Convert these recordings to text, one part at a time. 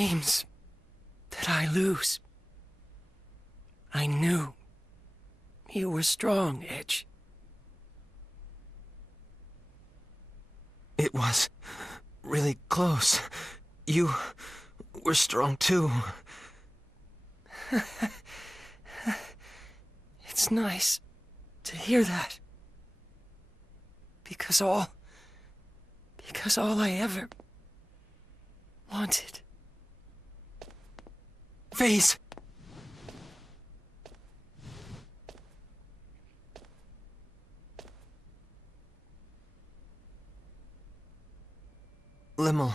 seems that I lose. I knew you were strong, Edge. It was really close. You were strong too. It's nice to hear that. Because all I ever wanted. Phase! Limmel.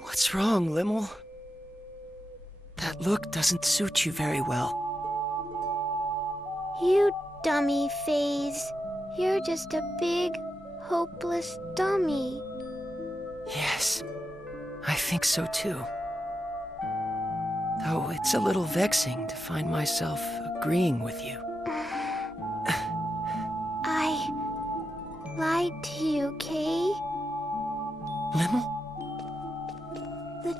What's wrong, Limmel? That look doesn't suit you very well. You dummy, Phase. You're just a big, hopeless dummy. Yes, I think so too. Though it's a little vexing to find myself agreeing with you. I lied to you, Kay. Limmel? The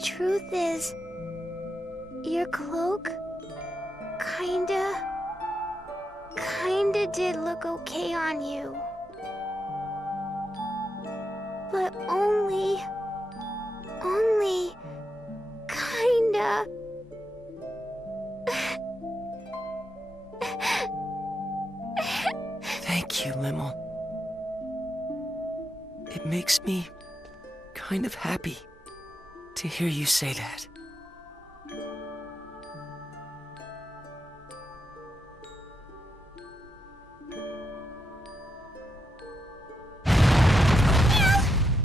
truth is, your cloak kinda did look okay on you. But only kinda. Thank you, Limmel. It makes me kind of happy to hear you say that.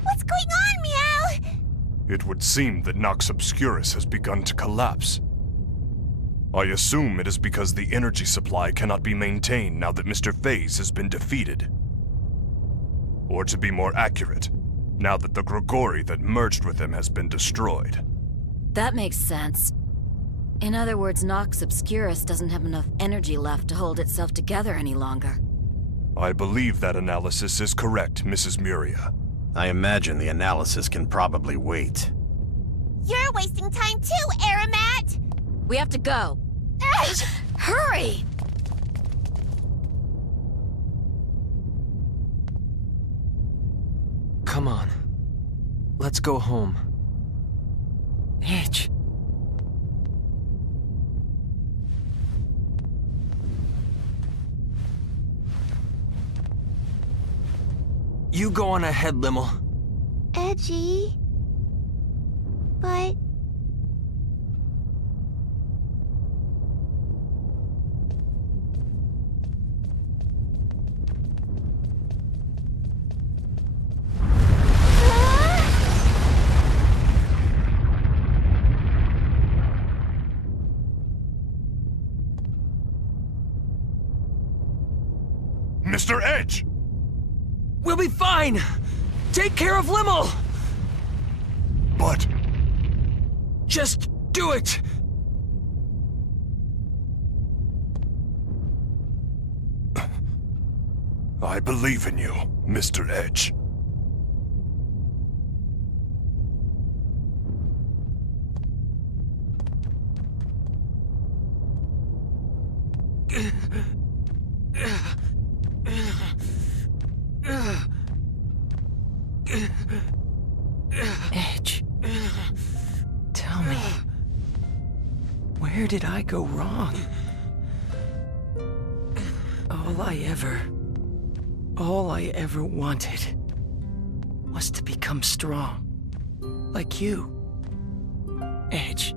What's going on, Meow? It would seem that Nox Obscurus has begun to collapse. I assume it is because the energy supply cannot be maintained now that Mr. Phase has been defeated. Or to be more accurate, now that the Grigori that merged with him has been destroyed. That makes sense. In other words, Nox Obscurus doesn't have enough energy left to hold itself together any longer. I believe that analysis is correct, Mrs. Muria. I imagine the analysis can probably wait. You're wasting time too, Aramat! We have to go. Hurry! Come on. Let's go home. Edge. You go on ahead, Limmel. Edgy. But... Mr. Edge! We'll be fine! Take care of Limmel! But... Just do it! I believe in you, Mr. Edge. Edge. Tell me. Where did I go wrong? All I ever wanted was to become strong. Like you. Edge.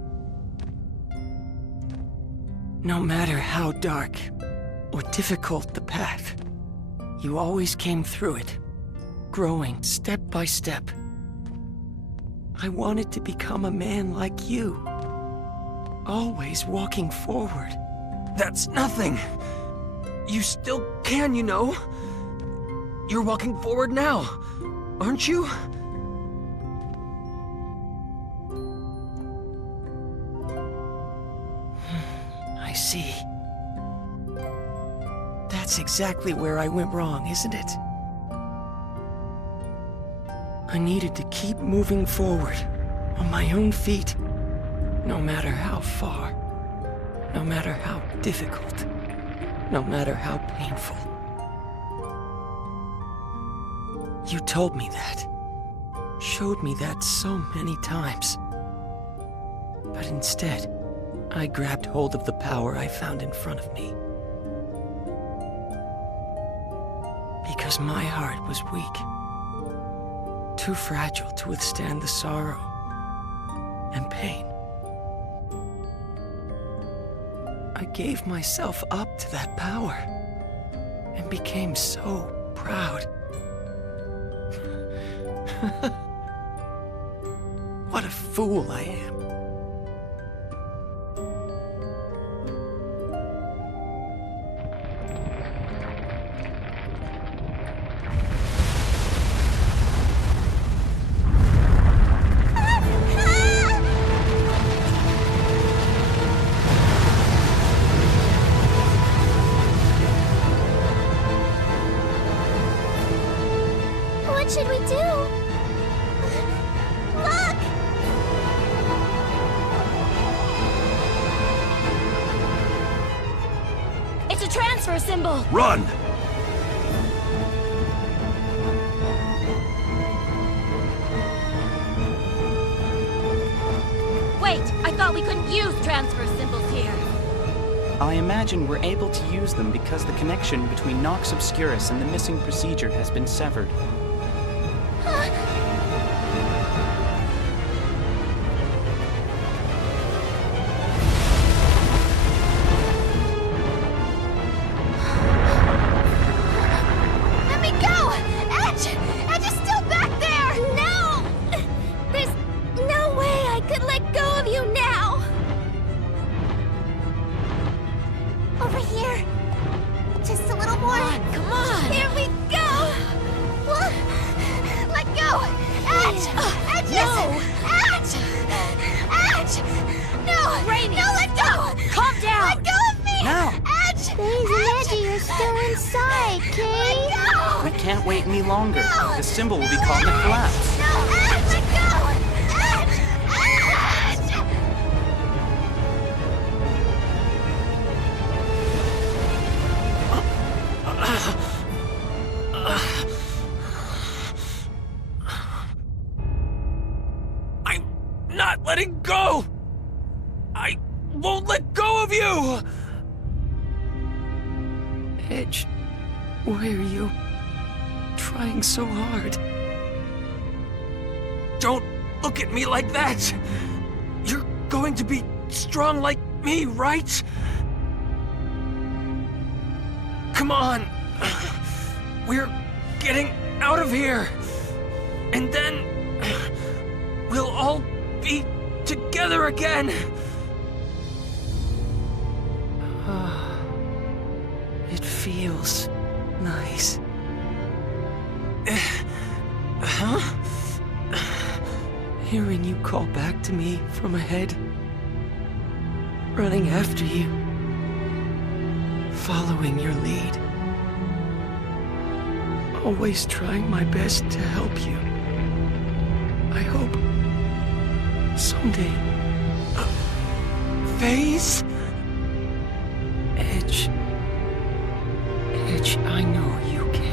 No matter how dark or difficult the path, you always came through it, growing step by step. I wanted to become a man like you, always walking forward. That's nothing! You still can, you know. You're walking forward now, aren't you? I see. That's That's exactly where I went wrong, isn't it? I needed to keep moving forward, on my own feet, no matter how far, no matter how difficult, no matter how painful. You told me that, showed me that so many times. But instead, I grabbed hold of the power I found in front of me. Because my heart was weak, too fragile to withstand the sorrow and pain. I gave myself up to that power and became so proud. What a fool I am. What should we do? Look! It's a transfer symbol! Run! Wait, I thought we couldn't use transfer symbols here. I imagine we're able to use them because the connection between Nox Obscurus and the missing procedure has been severed. Let me go! Edge! Edge is still back there! No! There's no way I could let go of you now! Over here. Just a little more. Come on! Here we go! Let go! Edge! Edge! No! Edge! Edge! No! Rainy, No, let go! Calm down! Let go of me! Now! Edge! Daisy and Edgy are still inside, Kay! Let go! We can't wait any longer. The symbol will be caught in the collapse. No! Edge! Let go! Edge! Edge! I'm not letting go! I won't let go of you! Edge, why are you trying so hard? Don't look at me like that! You're going to be strong like me, right? Come on! We're getting out of here! And then we'll all be together again! It feels nice. Huh? Hearing you call back to me from ahead. Running after you. Following your lead. Always trying my best to help you. I hope someday. Phase? Edge. Edge, I know you can.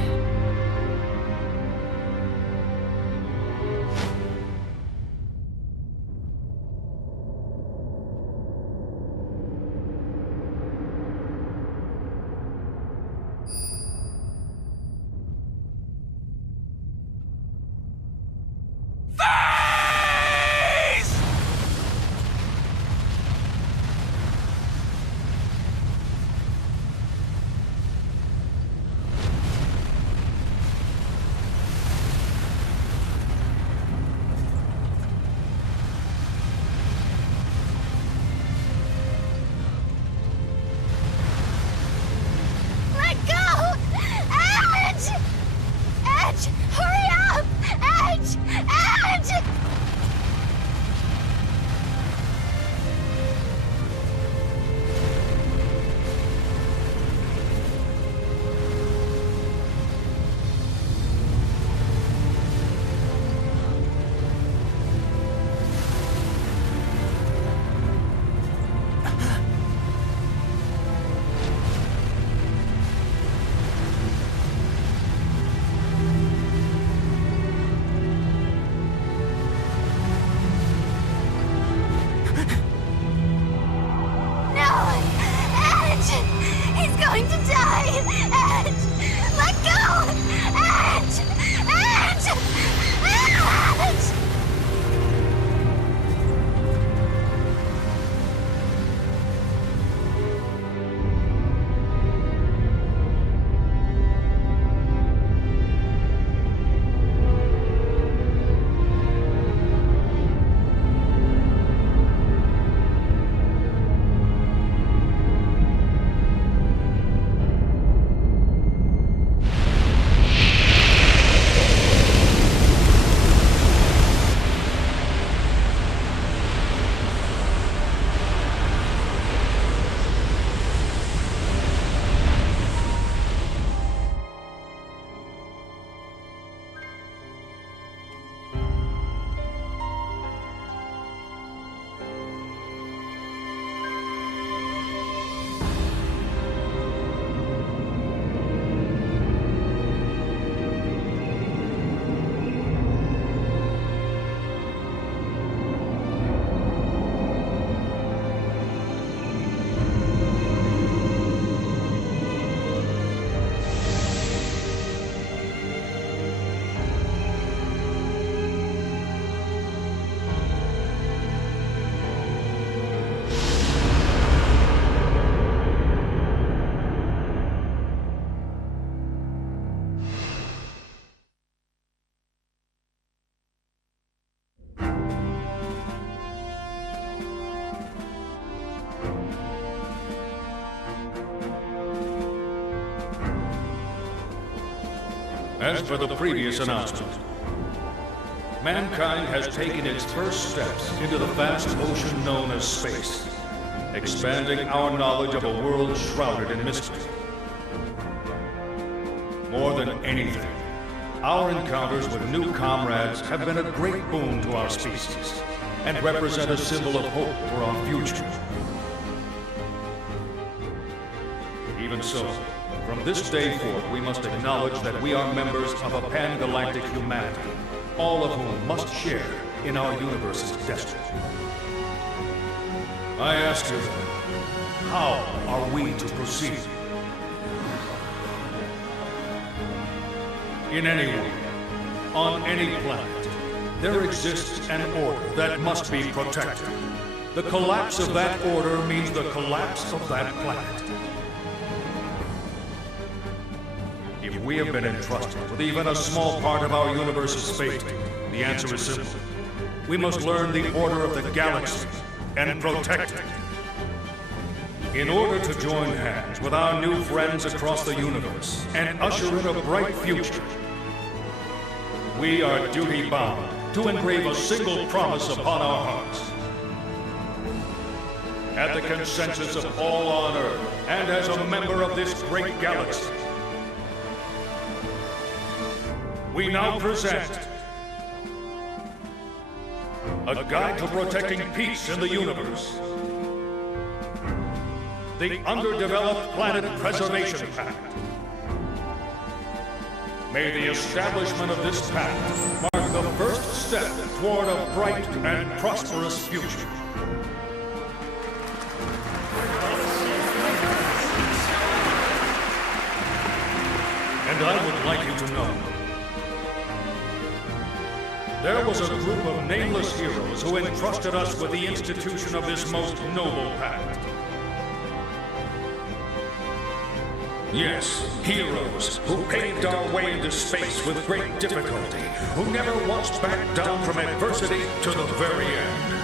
As per the previous announcement, mankind has taken its first steps into the vast ocean known as space, expanding our knowledge of a world shrouded in mystery. More than anything, our encounters with new comrades have been a great boon to our species and represent a symbol of hope for our future. Even so, from this day forth, we must acknowledge that we are members of a pan-galactic humanity, all of whom must share in our universe's destiny. I ask you then, how are we to proceed? In any way, on any planet, there exists an order that must be protected. The collapse of that order means the collapse of that planet. If we have been entrusted with even a small part of our universe's fate, the answer is simple. We must learn the order of the galaxy and protect it. In order to join hands with our new friends across the universe and usher in a bright future, we are duty-bound to engrave a single promise upon our hearts. At the consensus of all on Earth, and as a member of this great galaxy, we now present a guide to protecting peace in the universe. The Underdeveloped Planet Preservation Pact. May the establishment of this pact mark the first step toward a bright and prosperous future. And I would like you to know, there was a group of nameless heroes who entrusted us with the institution of this most noble pact. Yes, heroes who paved our way into space with great difficulty, who never once backed down from adversity to the very end.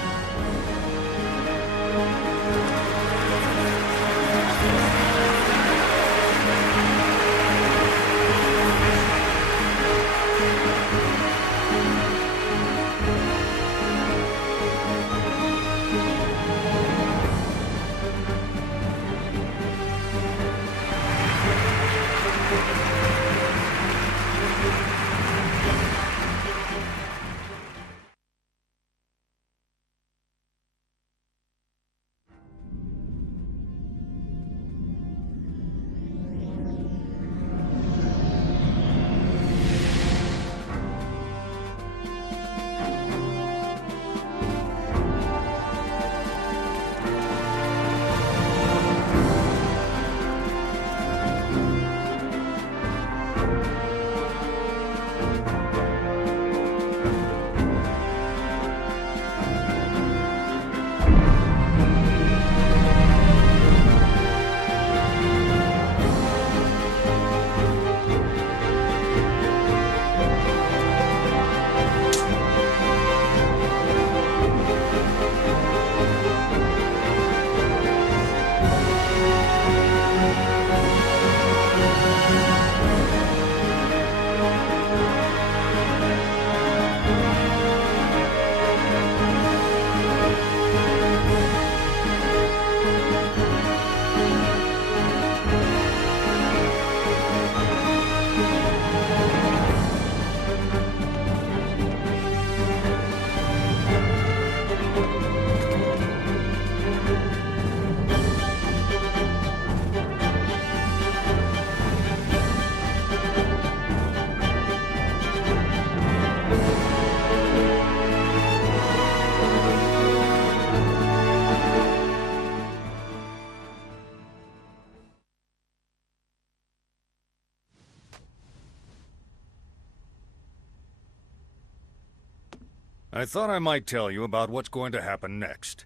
I thought I might tell you about what's going to happen next.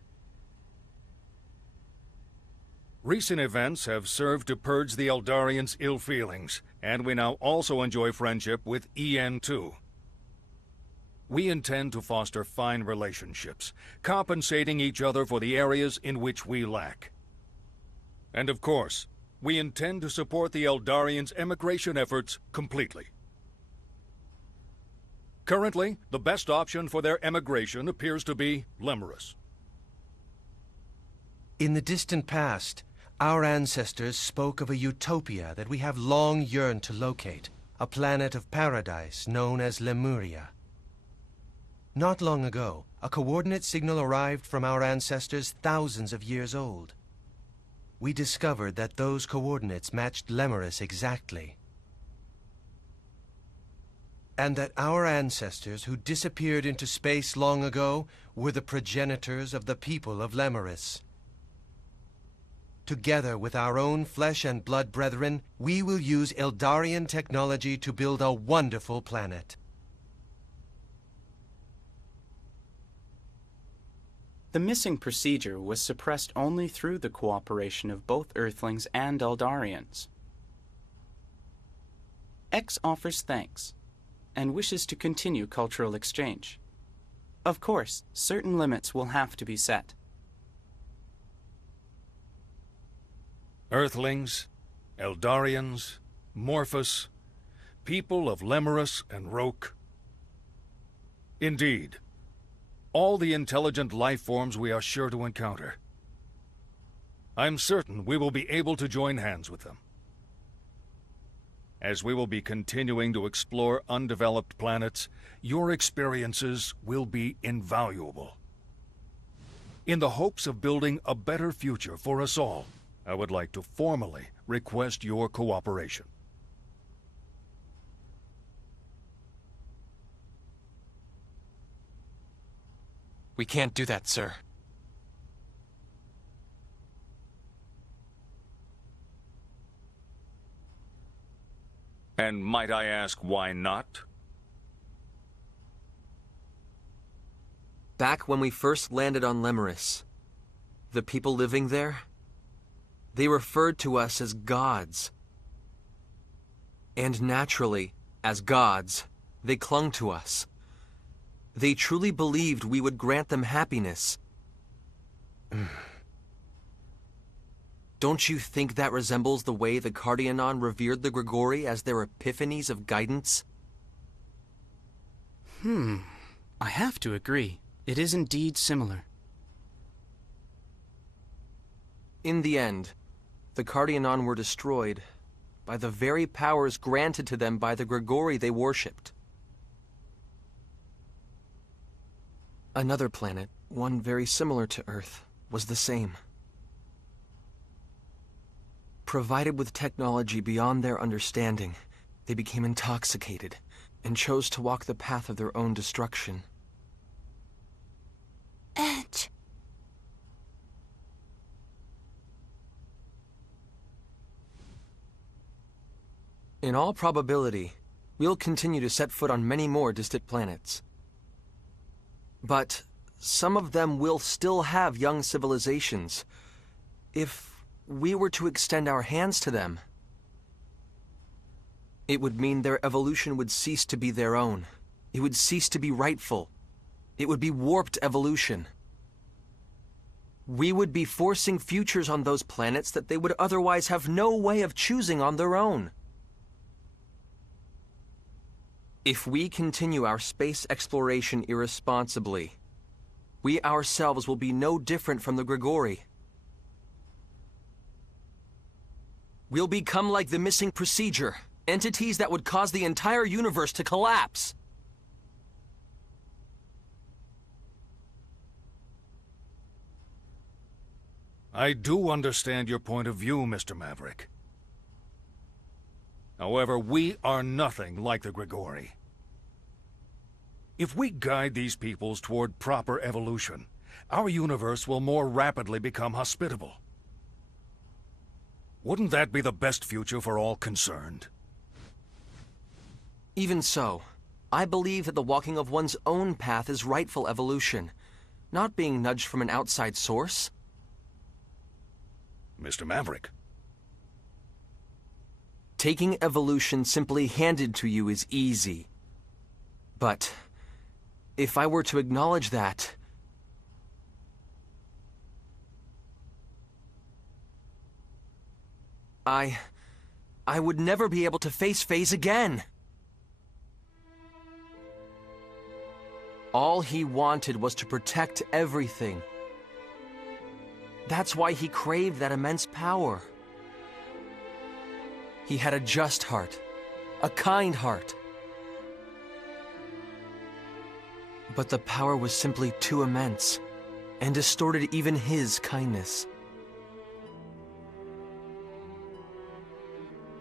Recent events have served to purge the Eldarians' ill feelings, and we now also enjoy friendship with EN2. We intend to foster fine relationships, compensating each other for the areas in which we lack. And of course, we intend to support the Eldarians' emigration efforts completely. Currently, the best option for their emigration appears to be Lemurus. In the distant past, our ancestors spoke of a utopia that we have long yearned to locate, a planet of paradise known as Lemuria. Not long ago, a coordinate signal arrived from our ancestors thousands of years old. We discovered that those coordinates matched Lemurus exactly. And that our ancestors who disappeared into space long ago were the progenitors of the people of Lemurus. Together with our own flesh and blood brethren, we will use Eldarian technology to build a wonderful planet. The missing procedure was suppressed only through the cooperation of both Earthlings and Eldarians. X offers thanks and wishes to continue cultural exchange. Of course, certain limits will have to be set. Earthlings, Eldarians, Morphus, people of Lemurus and Roke. Indeed, all the intelligent life forms we are sure to encounter. I'm certain we will be able to join hands with them. As we will be continuing to explore undeveloped planets, your experiences will be invaluable. In the hopes of building a better future for us all, I would like to formally request your cooperation. We can't do that, sir. And might I ask why not? Back when we first landed on Lemurus, the people living there, they referred to us as gods. And naturally, as gods, they clung to us. They truly believed we would grant them happiness. Don't you think that resembles the way the Cardianon revered the Grigori as their epiphanies of guidance? I have to agree. It is indeed similar. In the end, the Cardianon were destroyed by the very powers granted to them by the Grigori they worshipped. Another planet, one very similar to Earth, was the same. Provided with technology beyond their understanding, they became intoxicated and chose to walk the path of their own destruction. Edge. In all probability, we'll continue to set foot on many more distant planets. But some of them will still have young civilizations. If we were to extend our hands to them, it would mean their evolution would cease to be their own. It would cease to be rightful. It would be warped evolution. We would be forcing futures on those planets that they would otherwise have no way of choosing on their own. If we continue our space exploration irresponsibly, we ourselves will be no different from the Grigori. We'll become like the missing procedure, entities that would cause the entire universe to collapse. I do understand your point of view, Mr. Maverick. However, we are nothing like the Grigori. If we guide these peoples toward proper evolution, our universe will more rapidly become hospitable. Wouldn't that be the best future for all concerned? Even so, I believe that the walking of one's own path is rightful evolution, not being nudged from an outside source. Mr. Maverick. Taking evolution simply handed to you is easy. But if I were to acknowledge that, I would never be able to face Phase again. All he wanted was to protect everything. That's why he craved that immense power. He had a just heart, a kind heart. But the power was simply too immense, and distorted even his kindness.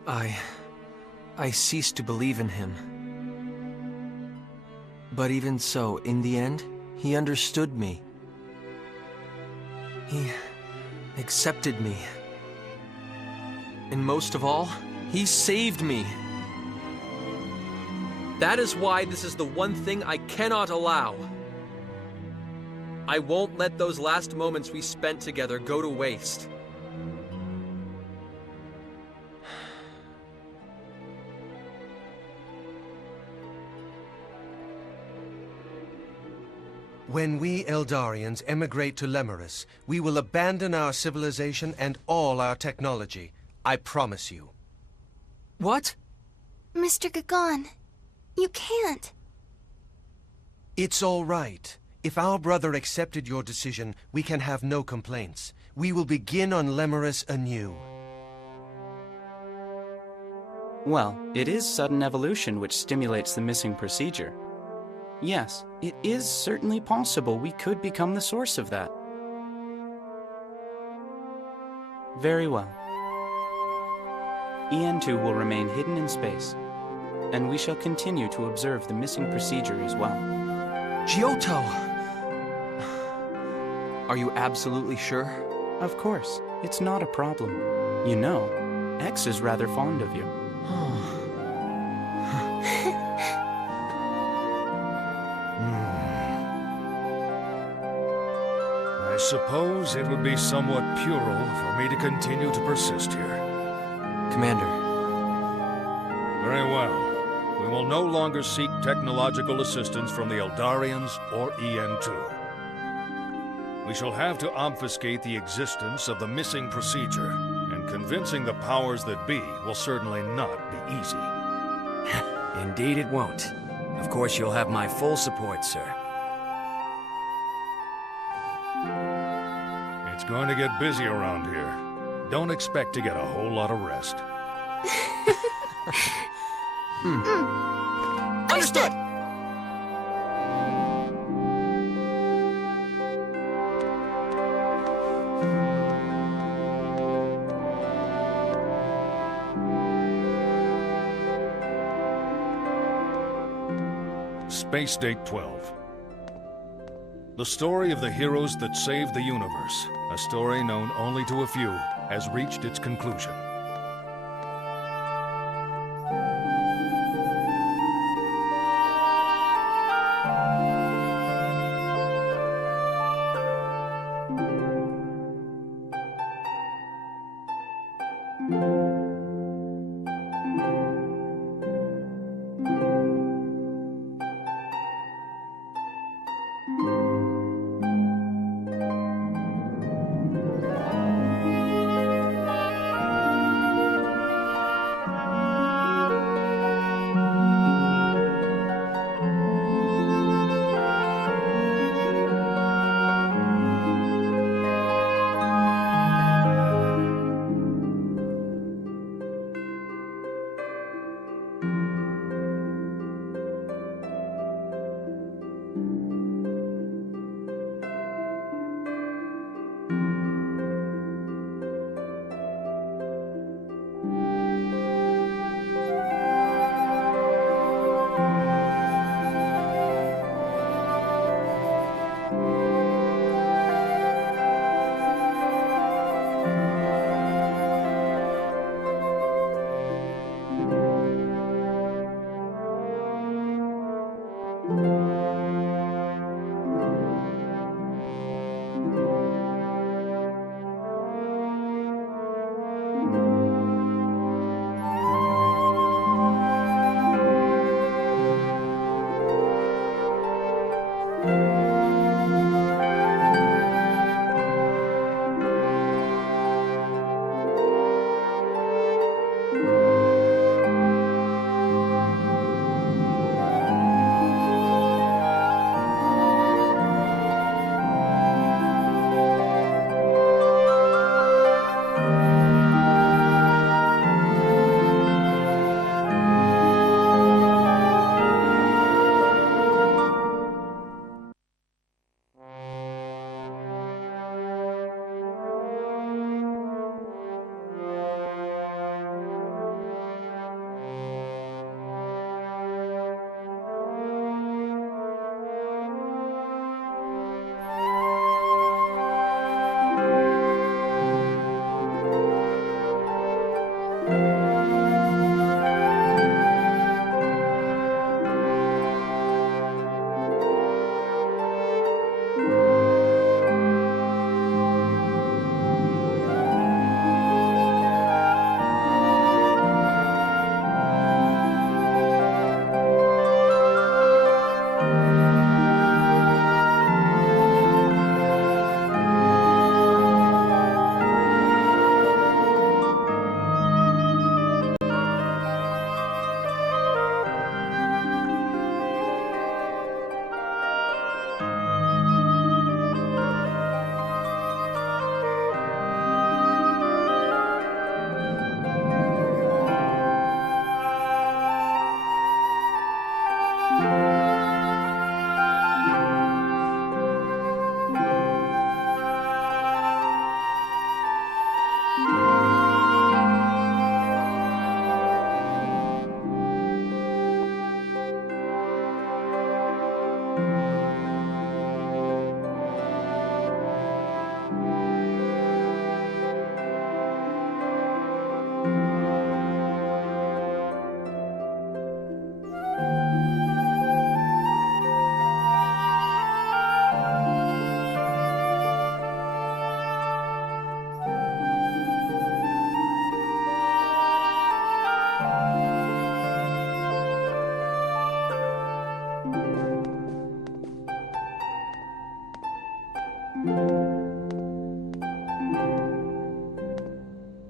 I ceased to believe in him. But even so, in the end, he understood me. He accepted me. And most of all, he saved me. That is why this is the one thing I cannot allow. I won't let those last moments we spent together go to waste. When we Eldarians emigrate to Lemurus, we will abandon our civilization and all our technology. I promise you. What? Mr. Gagon, you can't. It's all right. If our brother accepted your decision, we can have no complaints. We will begin on Lemurus anew. Well, it is sudden evolution which stimulates the missing procedure. Yes, it is certainly possible we could become the source of that. Very well. EN2 will remain hidden in space, and we shall continue to observe the missing procedure as well. Giotto! Are you absolutely sure? Of course, it's not a problem. You know, X is rather fond of you. I suppose it would be somewhat puerile for me to continue to persist here. Commander. Very well. We will no longer seek technological assistance from the Eldarians or EN2. We shall have to obfuscate the existence of the missing procedure, and convincing the powers that be will certainly not be easy. Indeed it won't. Of course you'll have my full support, sir. It's going to get busy around here. Don't expect to get a whole lot of rest. Understood! Space Date 12. The story of the heroes that saved the universe, a story known only to a few, has reached its conclusion.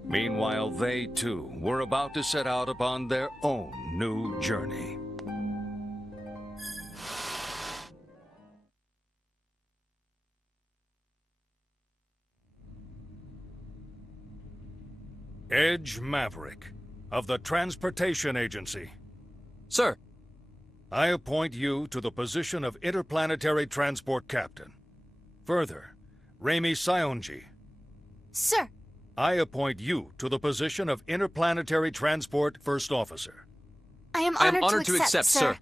Meanwhile, they too were about to set out upon their own new journey. Edge Maverick, of the Transportation Agency. Sir. I appoint you to the position of Interplanetary Transport Captain. Further, Raimi Sionji. Sir. I appoint you to the position of Interplanetary Transport First Officer. I am honored to accept, sir.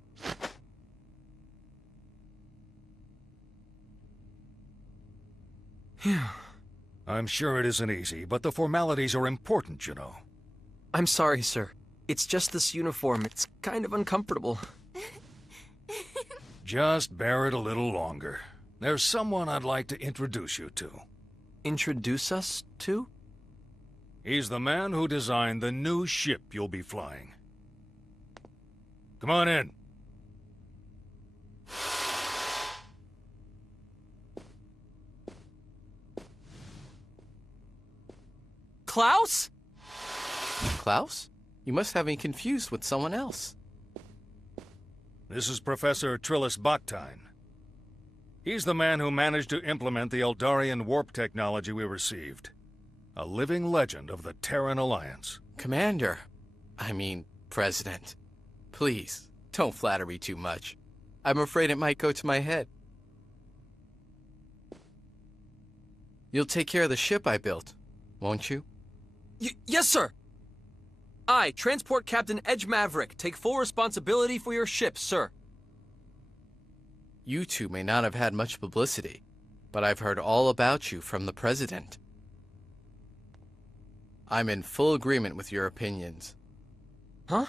I'm sure it isn't easy, but the formalities are important, you know. I'm sorry, sir. It's just this uniform. It's kind of uncomfortable. Just bear it a little longer. There's someone I'd like to introduce you to. Introduce us to? He's the man who designed the new ship you'll be flying. Come on in. Klaus? Klaus? You must have me confused with someone else. This is Professor Trillis Baktine. He's the man who managed to implement the Eldarian warp technology we received. A living legend of the Terran Alliance. Commander. I mean, President. Please, don't flatter me too much. I'm afraid it might go to my head. You'll take care of the ship I built, won't you? Yes, sir! I, Transport Captain Edge Maverick, take full responsibility for your ship, sir. You two may not have had much publicity, but I've heard all about you from the President. I'm in full agreement with your opinions. Huh?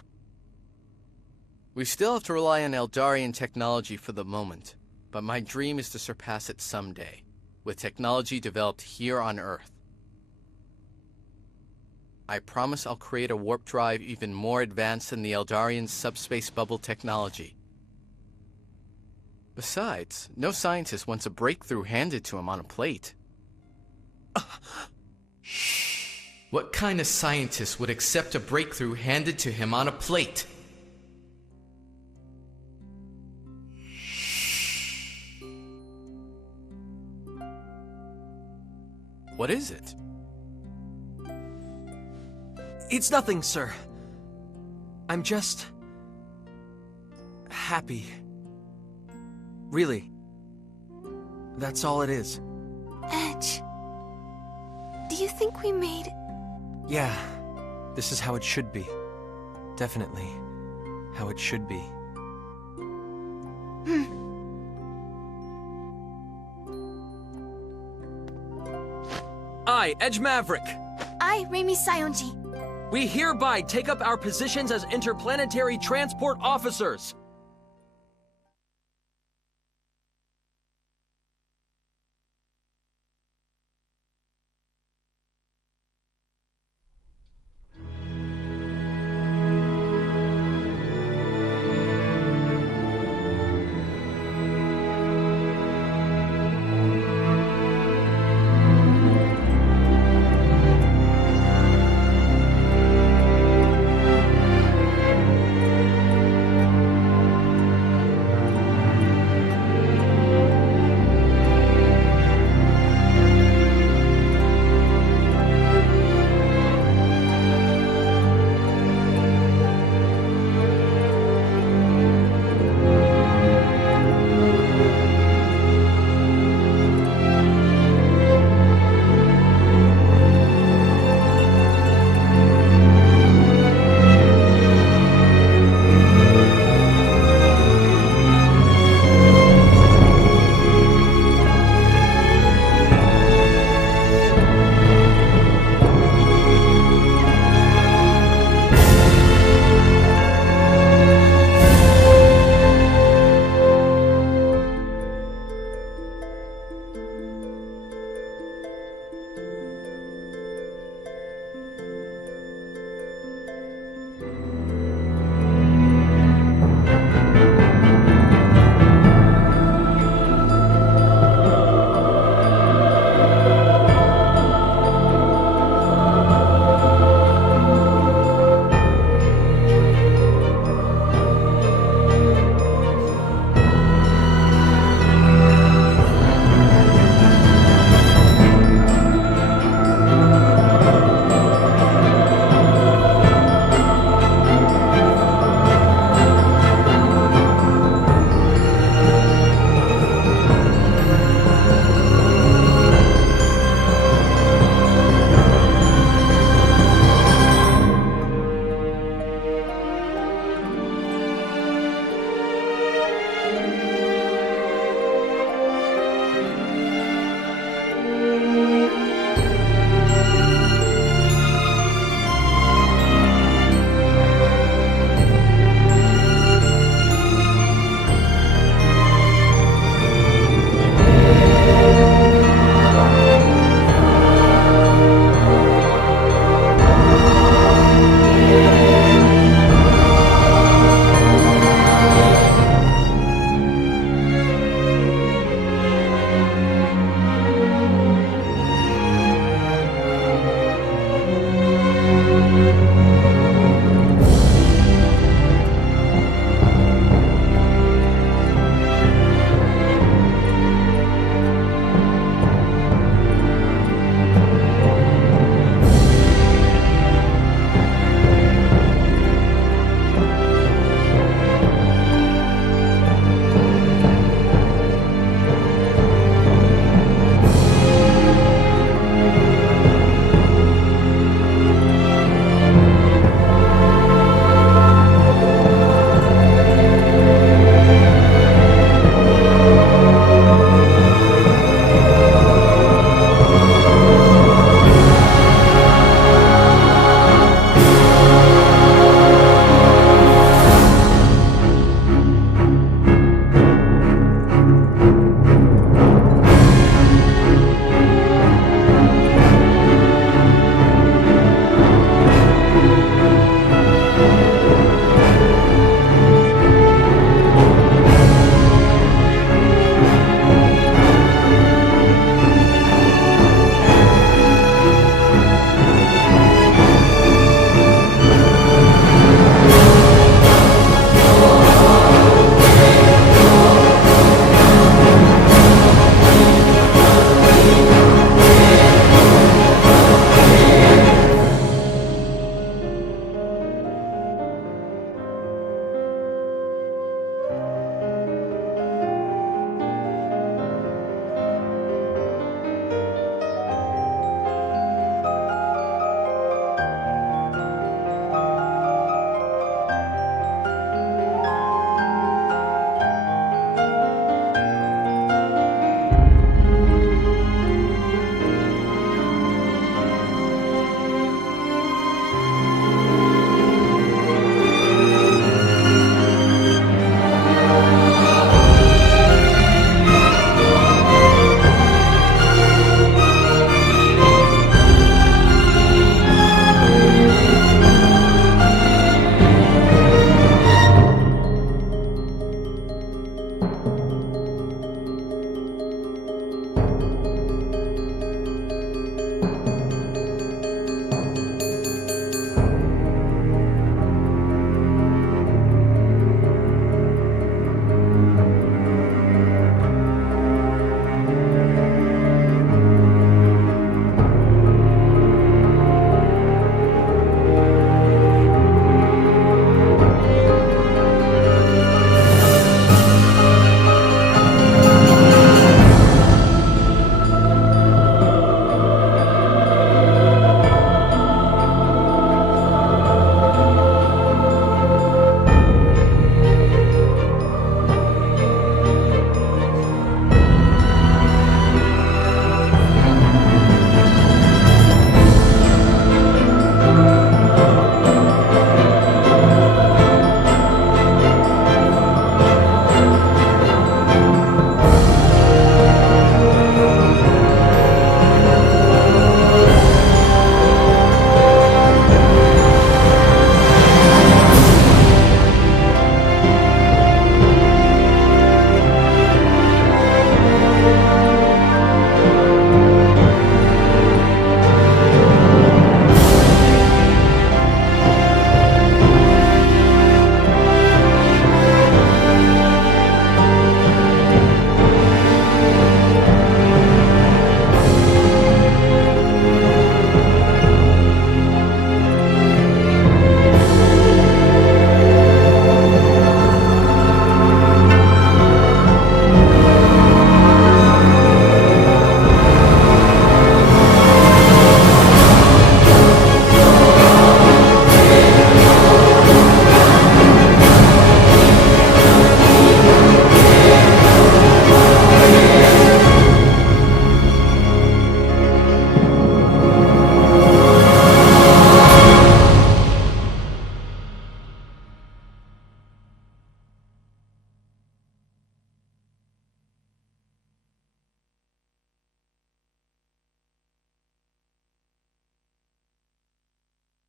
We still have to rely on Eldarian technology for the moment, but my dream is to surpass it someday, with technology developed here on Earth. I promise I'll create a warp drive even more advanced than the Eldarian subspace bubble technology. Besides, no scientist wants a breakthrough handed to him on a plate. What kind of scientist would accept a breakthrough handed to him on a plate? What is it? It's nothing, sir. I'm just... happy. Really. That's all it is. Edge. Do you think we made... Yeah. This is how it should be. Definitely. How it should be. I, Edge Maverick. I, Raimi Sionji. We hereby take up our positions as interplanetary transport officers.